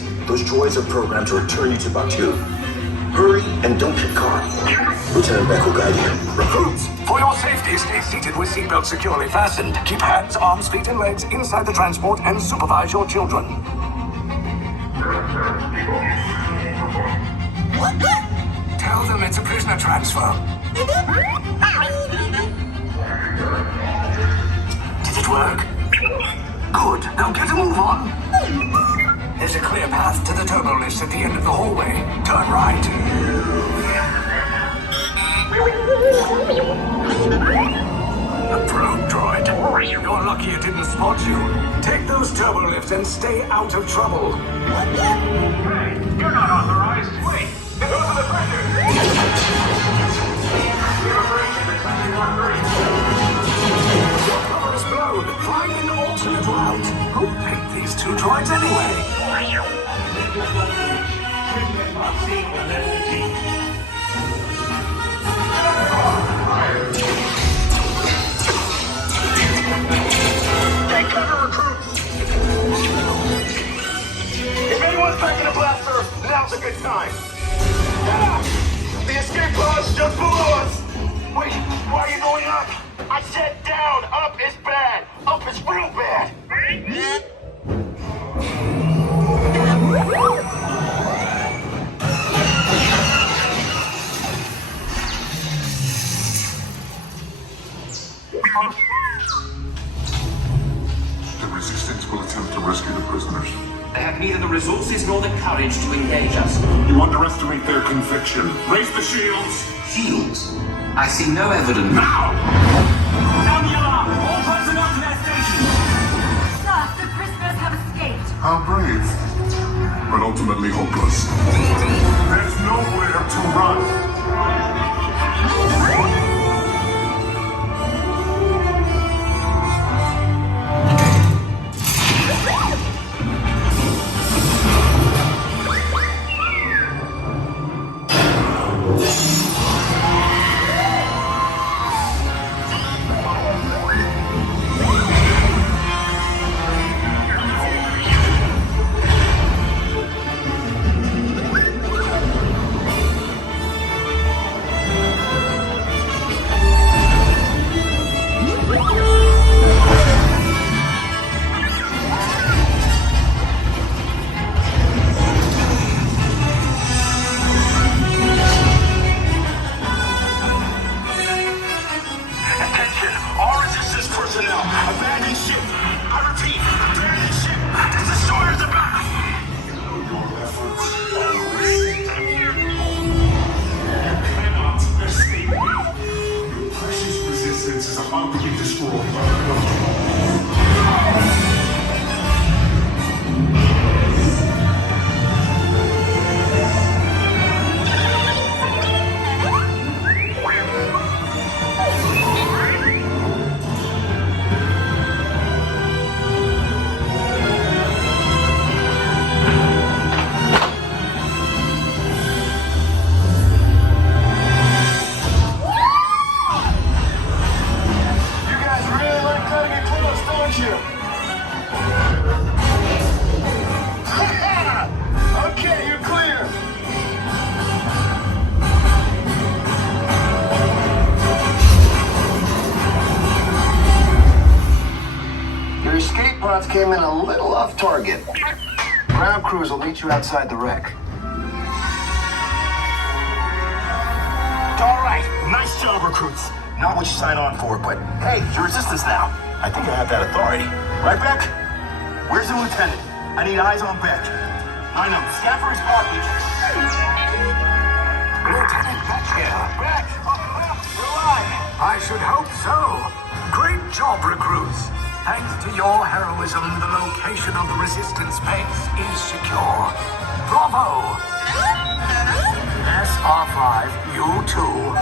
base. Those droids are programmed to return you to Batuu. Hurry and don't get caught. Lieutenant Beck will guide you. Recruits, for your safety, stay seated with seatbelts securely fastened. Keep hands, arms, feet, and legs inside the transport and supervise your children. Tell them it's a prisoner transfer. Did it work? Good. Now get a move on. There's a clear path to the turbo lifts at the end of the hallway. Turn right. A probe droid. You're lucky it didn't spot you. Take those turbo lifts and stay out of trouble. Hey, you're not authorized. Wait, those are the pressures. Cover is blown. Find an alternate route. Who picked these two droids anyway? Take cover, recruits! If anyone's packing a blaster, now's a good time. The escape pod's just below us! Wait, why are you going up? I said down! Up is bad! Up is real bad! The Resistance will attempt to rescue the prisoners. They have neither the resources nor the courage to engage us. You underestimate their conviction. Raise the shields! Shields? I see no evidence. Now! Sound the alarm! All personnel to their stations! Sir, the prisoners have escaped. How brave. But ultimately hopeless. There's nowhere to run. Came in a little off target. Ground crews will meet you outside the wreck. All right, nice job, recruits. Not what you signed on for, but hey, you're resistance now. I think I have that authority. Right, Beck? Where's the lieutenant? I need eyes on Beck. I know, scan for his heartbeat. Lieutenant Beck here. Beck, on the left, you're alive. I should hope so. Great job, recruits. Thanks to your heroism, the location of the Resistance base is secure. Bravo! SR5, you too.